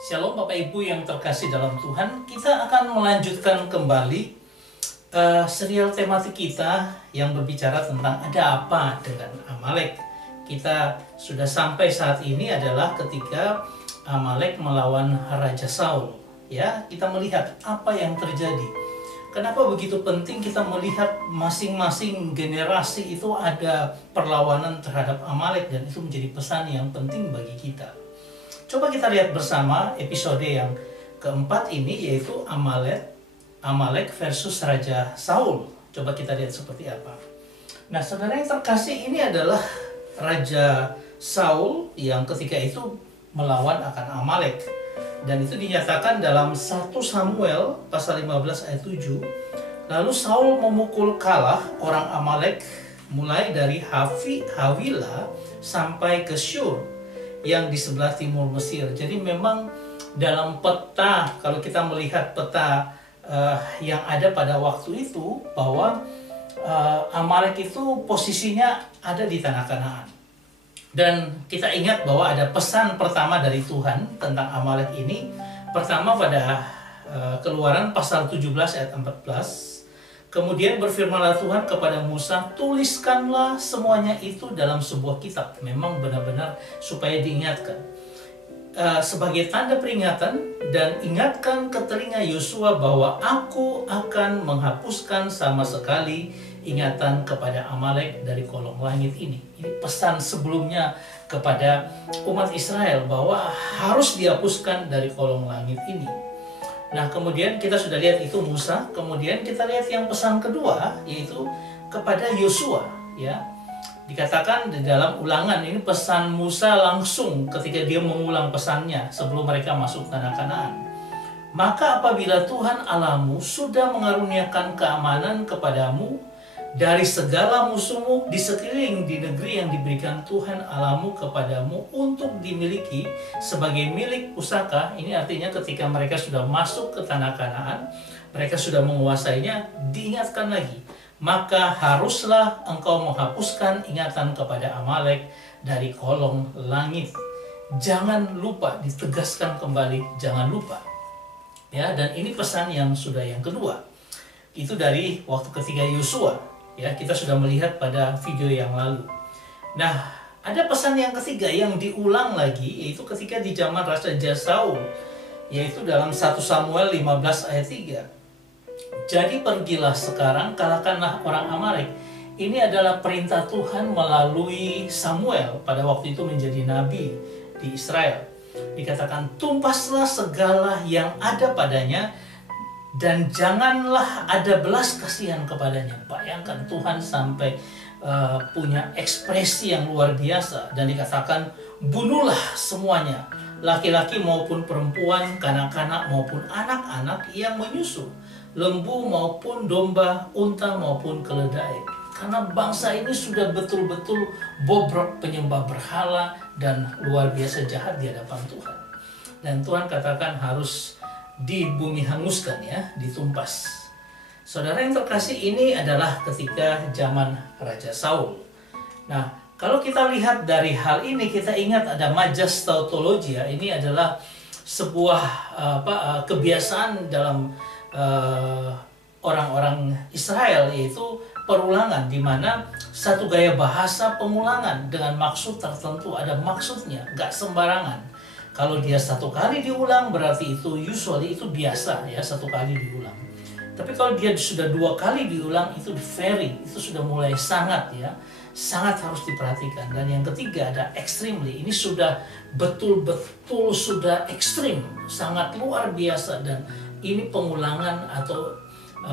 Shalom Bapak Ibu yang terkasih dalam Tuhan. Kita akan melanjutkan kembali serial tematik kita yang berbicara tentang ada apa dengan Amalek. Kita sudah sampai saat ini adalah ketika Amalek melawan Raja Saul. Ya, kita melihat apa yang terjadi. Kenapa begitu penting kita melihat masing-masing generasi itu ada perlawanan terhadap Amalek, dan itu menjadi pesan yang penting bagi kita. Coba kita lihat bersama episode yang keempat ini, yaitu Amalek versus Raja Saul. Coba kita lihat seperti apa. Nah, saudara yang terkasih, ini adalah Raja Saul yang ketika itu melawan akan Amalek. Dan itu dinyatakan dalam 1 Samuel pasal 15 ayat 7. Lalu Saul memukul kalah orang Amalek mulai dari Havila sampai ke Syur yang di sebelah timur Mesir. Jadi memang dalam peta, kalau kita melihat peta yang ada pada waktu itu, bahwa Amalek itu posisinya ada di tanah Kanaan. Dan kita ingat bahwa ada pesan pertama dari Tuhan tentang Amalek ini. Pertama pada Keluaran pasal 17 ayat 14. Kemudian berfirmanlah Tuhan kepada Musa, tuliskanlah semuanya itu dalam sebuah kitab. Memang benar-benar supaya diingatkan. Sebagai tanda peringatan, dan ingatkan ke telinga Yosua bahwa aku akan menghapuskan sama sekali ingatan kepada Amalek dari kolong langit ini. Ini pesan sebelumnya kepada umat Israel bahwa harus dihapuskan dari kolong langit ini. Nah, kemudian kita sudah lihat itu Musa. Kemudian kita lihat yang pesan kedua, yaitu kepada Yosua. Ya, dikatakan di dalam Ulangan, ini pesan Musa langsung ketika dia mengulang pesannya sebelum mereka masuk tanah Kanaan. Maka apabila Tuhan Allahmu sudah mengaruniakan keamanan kepadamu dari segala musuhmu di sekeliling di negeri yang diberikan Tuhan Allahmu kepadamu untuk dimiliki sebagai milik pusaka. Ini artinya ketika mereka sudah masuk ke tanah Kanaan, mereka sudah menguasainya, diingatkan lagi. Maka haruslah engkau menghapuskan ingatan kepada Amalek dari kolong langit. Jangan lupa, ditegaskan kembali, jangan lupa. Ya, dan ini pesan yang sudah yang kedua. Itu dari waktu ketiga Yosua. Ya, kita sudah melihat pada video yang lalu. Nah, ada pesan yang ketiga yang diulang lagi, yaitu ketika di zaman Raja Saul, yaitu dalam 1 Samuel 15 ayat 3. Jadi pergilah sekarang, kalahkanlah orang Amalek. Ini adalah perintah Tuhan melalui Samuel pada waktu itu menjadi nabi di Israel. Dikatakan, tumpaslah segala yang ada padanya, dan janganlah ada belas kasihan kepadanya. Bayangkan Tuhan sampai punya ekspresi yang luar biasa. Dan dikatakan, bunuhlah semuanya, laki-laki maupun perempuan, kanak-kanak maupun anak-anak yang menyusu, lembu maupun domba, unta maupun keledai. Karena bangsa ini sudah betul-betul bobrok penyembah berhala dan luar biasa jahat di hadapan Tuhan. Dan Tuhan katakan harus di bumi hanguskan, ya, ditumpas. Saudara yang terkasih, ini adalah ketika zaman Raja Saul. Nah, kalau kita lihat dari hal ini, kita ingat ada majas tautologia. Ini adalah sebuah kebiasaan dalam orang-orang Israel, yaitu perulangan, di mana satu gaya bahasa pengulangan dengan maksud tertentu, ada maksudnya, nggak sembarangan. Kalau dia satu kali diulang, berarti itu usually itu biasa, ya, satu kali diulang. Tapi kalau dia sudah 2 kali diulang, itu very, itu sudah mulai sangat, ya, sangat harus diperhatikan. Dan yang ketiga ada extremely. Ini sudah betul-betul sudah ekstrim, sangat luar biasa, dan ini pengulangan atau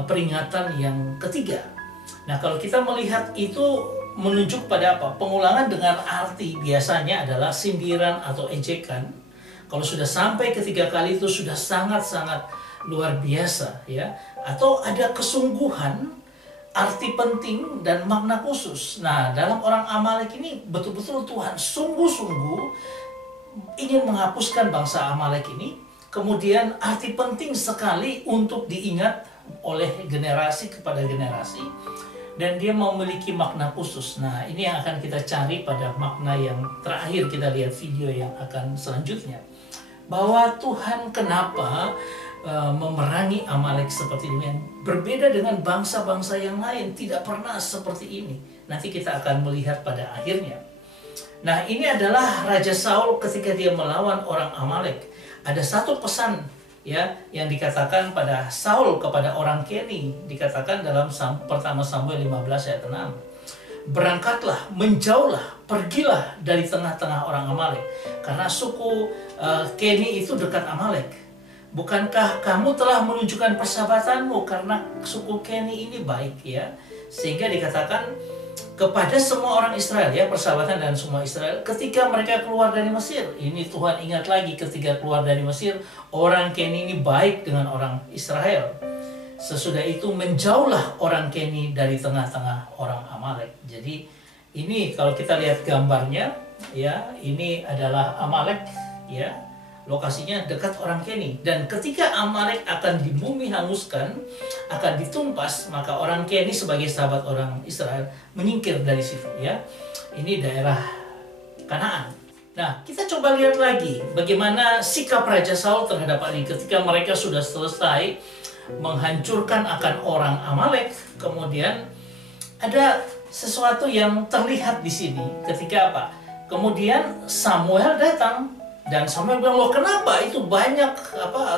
peringatan yang ketiga. Nah, kalau kita melihat itu menunjuk pada apa? Pengulangan dengan arti biasanya adalah sindiran atau ejekan. Kalau sudah sampai ketiga kali itu sudah sangat-sangat luar biasa, ya. Atau ada kesungguhan, arti penting dan makna khusus. Nah, dalam orang Amalek ini betul-betul Tuhan sungguh-sungguh ingin menghapuskan bangsa Amalek ini. Kemudian arti penting sekali untuk diingat oleh generasi kepada generasi. Dan dia memiliki makna khusus. Nah, ini yang akan kita cari pada makna yang terakhir. Kita lihat video yang akan selanjutnya. bahwa Tuhan kenapa memerangi Amalek seperti ini. Berbeda dengan bangsa-bangsa yang lain, tidak pernah seperti ini. Nanti kita akan melihat pada akhirnya. Nah, ini adalah Raja Saul ketika dia melawan orang Amalek. Ada satu pesan ya yang dikatakan pada Saul kepada orang Keni, dikatakan dalam pertama Samuel 15 ayat 6. Berangkatlah, menjauhlah, pergilah dari tengah-tengah orang Amalek, karena suku Keni itu dekat Amalek. Bukankah kamu telah menunjukkan persahabatanmu karena suku Keni ini baik ya? Sehingga dikatakan kepada semua orang Israel ya, persahabatan dan semua Israel ketika mereka keluar dari Mesir. Ini Tuhan ingat lagi ketika keluar dari Mesir, orang Keni ini baik dengan orang Israel. Sesudah itu menjauhlah orang Keni dari tengah-tengah orang Amalek. Jadi ini kalau kita lihat gambarnya ya, ini adalah Amalek ya. Lokasinya dekat orang Keni, dan ketika Amalek akan dibumi hanguskan, akan ditumpas, maka orang Keni sebagai sahabat orang Israel menyingkir dari situ ya. Ini daerah Kanaan. Nah, kita coba lihat lagi bagaimana sikap Raja Saul terhadap ini ketika mereka sudah selesai menghancurkan akan orang Amalek. Kemudian ada sesuatu yang terlihat di sini ketika apa? Kemudian Samuel datang. Dan Samuel bilang, loh kenapa itu banyak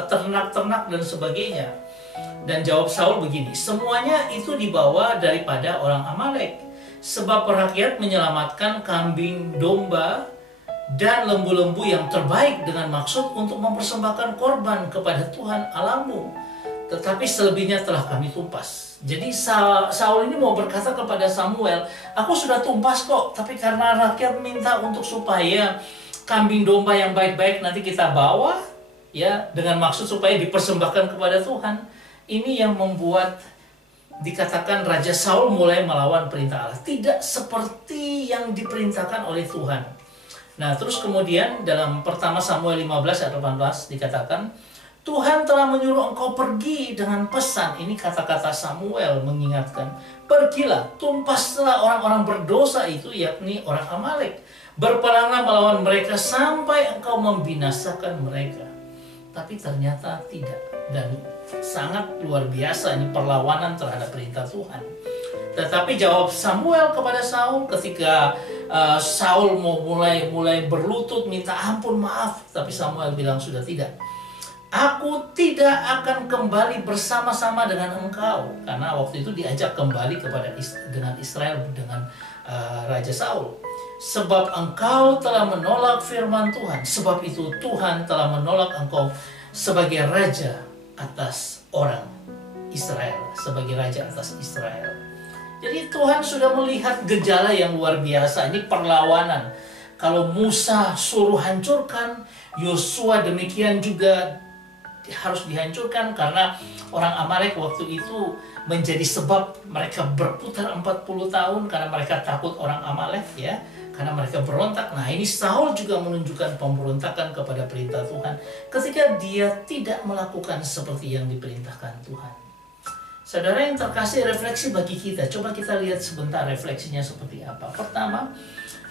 ternak-ternak dan sebagainya. Dan jawab Saul begini, semuanya itu dibawa daripada orang Amalek. Sebab rakyat menyelamatkan kambing, domba, dan lembu-lembu yang terbaik dengan maksud untuk mempersembahkan korban kepada Tuhan Allahmu. Tetapi selebihnya telah kami tumpas. Jadi Saul ini mau berkata kepada Samuel, aku sudah tumpas kok, tapi karena rakyat minta untuk supaya kambing domba yang baik-baik nanti kita bawa ya, dengan maksud supaya dipersembahkan kepada Tuhan. Ini yang membuat dikatakan Raja Saul mulai melawan perintah Allah, tidak seperti yang diperintahkan oleh Tuhan. Nah, terus kemudian dalam pertama Samuel 15 ayat 18 dikatakan, Tuhan telah menyuruh engkau pergi dengan pesan. Ini kata-kata Samuel mengingatkan, pergilah, tumpaslah orang-orang berdosa itu, yakni orang Amalek. Berperanglah melawan mereka sampai engkau membinasakan mereka. Tapi ternyata tidak. Dan sangat luar biasa ini perlawanan terhadap perintah Tuhan. Tetapi jawab Samuel kepada Saul ketika Saul mau mulai berlutut minta ampun, maaf. Tapi Samuel bilang sudah tidak. Aku tidak akan kembali bersama-sama dengan engkau. Karena waktu itu diajak kembali dengan Israel dengan Raja Saul. Sebab engkau telah menolak firman Tuhan. Sebab itu Tuhan telah menolak engkau sebagai raja atas orang Israel. Sebagai raja atas Israel. Jadi Tuhan sudah melihat gejala yang luar biasa. Ini perlawanan. Kalau Musa suruh hancurkan, Yosua demikian juga harus dihancurkan. Karena orang Amalek waktu itu menjadi sebab mereka berputar 40 tahun. Karena mereka takut orang Amalek ya. Karena mereka berontak. Nah, ini Saul juga menunjukkan pemberontakan kepada perintah Tuhan ketika dia tidak melakukan seperti yang diperintahkan Tuhan. Saudara yang terkasih, refleksi bagi kita. Coba kita lihat sebentar refleksinya seperti apa. Pertama,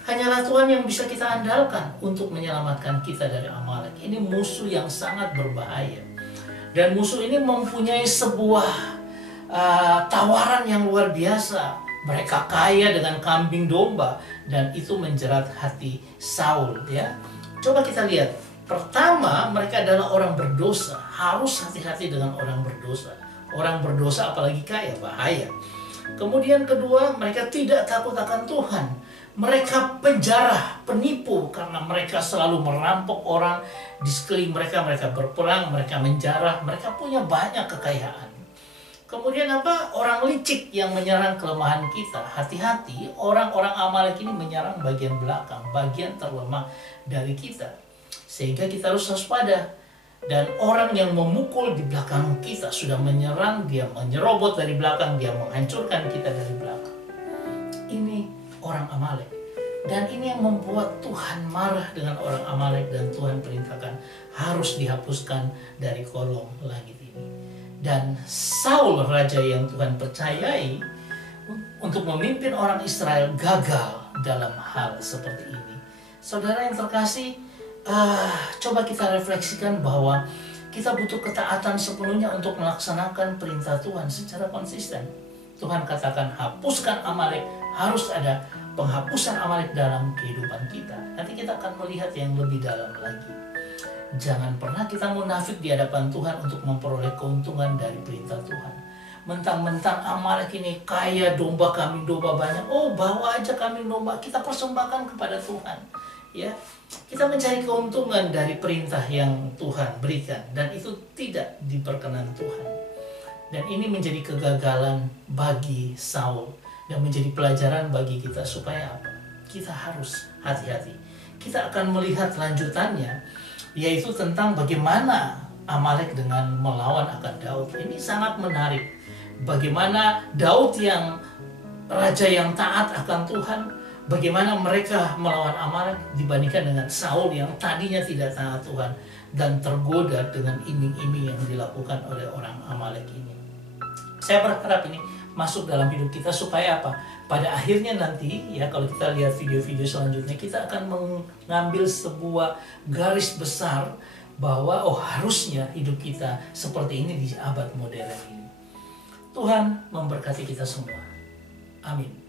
hanyalah Tuhan yang bisa kita andalkan untuk menyelamatkan kita dari Amalek. Ini musuh yang sangat berbahaya. Dan musuh ini mempunyai sebuah tawaran yang luar biasa. Mereka kaya dengan kambing domba, dan itu menjerat hati Saul ya. Coba kita lihat. Pertama, mereka adalah orang berdosa. Harus hati-hati dengan orang berdosa. Orang berdosa apalagi kaya, bahaya. Kemudian kedua, mereka tidak takut akan Tuhan. Mereka penjara, penipu, karena mereka selalu merampok orang di sekeliling mereka. Mereka berperang, mereka menjarah, mereka punya banyak kekayaan. Kemudian apa? Orang licik yang menyerang kelemahan kita. Hati-hati, orang-orang Amalek ini menyerang bagian belakang, bagian terlemah dari kita. Sehingga kita harus waspada. Dan orang yang memukul di belakang kita sudah menyerang, dia menyerobot dari belakang, dia menghancurkan kita dari belakang. Ini orang Amalek. Dan ini yang membuat Tuhan marah dengan orang Amalek, dan Tuhan perintahkan harus dihapuskan dari kolong langit ini. Dan Saul, raja yang Tuhan percayai untuk memimpin orang Israel, gagal dalam hal seperti ini. Saudara yang terkasih, coba kita refleksikan bahwa kita butuh ketaatan sepenuhnya untuk melaksanakan perintah Tuhan secara konsisten. Tuhan katakan hapuskan Amalek, harus ada penghapusan Amalek dalam kehidupan kita. Nanti kita akan melihat yang lebih dalam lagi. Jangan pernah kita munafik di hadapan Tuhan untuk memperoleh keuntungan dari perintah Tuhan. Mentang-mentang Amalek ini kaya, domba kami domba banyak, oh bawa aja kami domba, kita persembahkan kepada Tuhan. Ya, kita mencari keuntungan dari perintah yang Tuhan berikan, dan itu tidak diperkenan Tuhan. Dan ini menjadi kegagalan bagi Saul dan menjadi pelajaran bagi kita supaya apa? Kita harus hati-hati. Kita akan melihat lanjutannya, yaitu tentang bagaimana Amalek dengan melawan akan Daud. Ini sangat menarik. Bagaimana Daud yang raja yang taat akan Tuhan, bagaimana mereka melawan Amalek dibandingkan dengan Saul yang tadinya tidak taat Tuhan dan tergoda dengan iming-iming yang dilakukan oleh orang Amalek ini. Saya berharap ini masuk dalam hidup kita supaya apa? Pada akhirnya nanti ya, kalau kita lihat video-video selanjutnya, kita akan mengambil sebuah garis besar bahwa harusnya hidup kita seperti ini di abad modern ini. Tuhan memberkati kita semua. Amin.